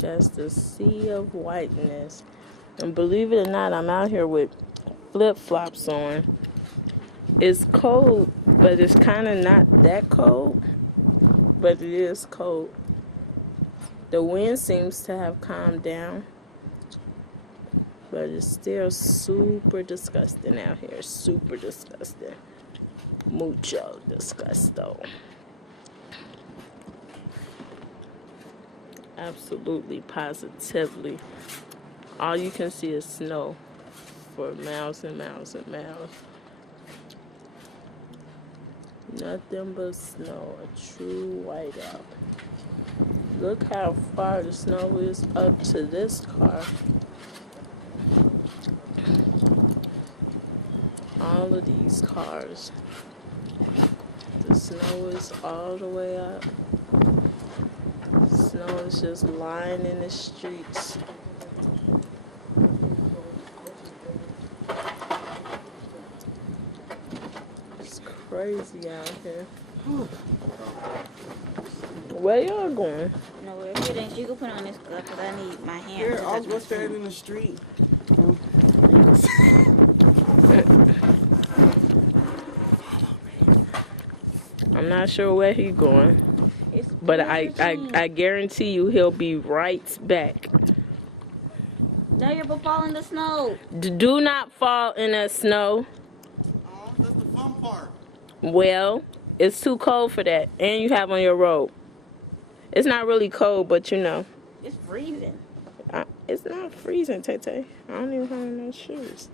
Just a sea of whiteness. And believe it or not, I'm out here with flip-flops on. It's cold, but it's kind of not that cold. But it is cold. The wind seems to have calmed down. But it's still super disgusting out here. Super disgusting. Mucho disgusto. Absolutely, positively. All you can see is snow for miles and miles and miles. Nothing but snow. A true whiteout. Look how far the snow is up to this car. All of these cars. The snow is all the way up. Snow is just lying in the streets. It's crazy out here. Where y'all going? Nowhere. Here, then you can put on this glove because I need my hands. Here, I'll go stand in the street. I'm not sure where he's going, but I guarantee you he'll be right back. Now you're gonna fall in the snow. Do not fall in that snow. Oh, that's the fun part. Well, it's too cold for that, and you have on your robe. It's not really cold, but you know. It's freezing. It's not freezing, Tay. I don't even have no shoes.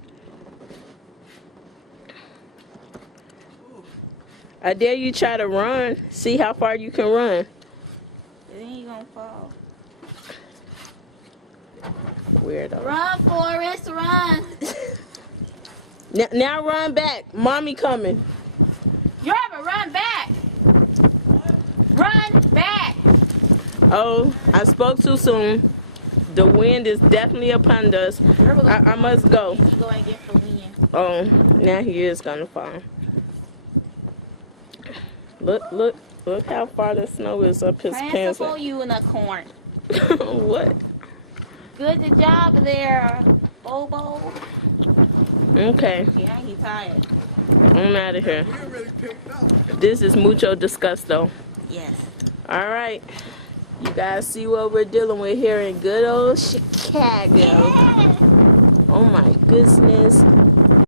I dare you try to run. See how far you can run. Then you're gonna fall. Weirdo. Run, Forrest, run. Now run back. Mommy coming. Driver, run back. Run back. Oh, I spoke too soon. The wind is definitely upon us. I must go. Go and get the wind. Oh, now he is gonna fall. Look how far the snow is up his pants. For you in the corn. What? Good job there, Bobo. Okay. Yeah, he's tired. I'm out of here. This is mucho disgusto. Yes. All right. You guys see what we're dealing with here in good old Chicago. Yeah. Oh my goodness.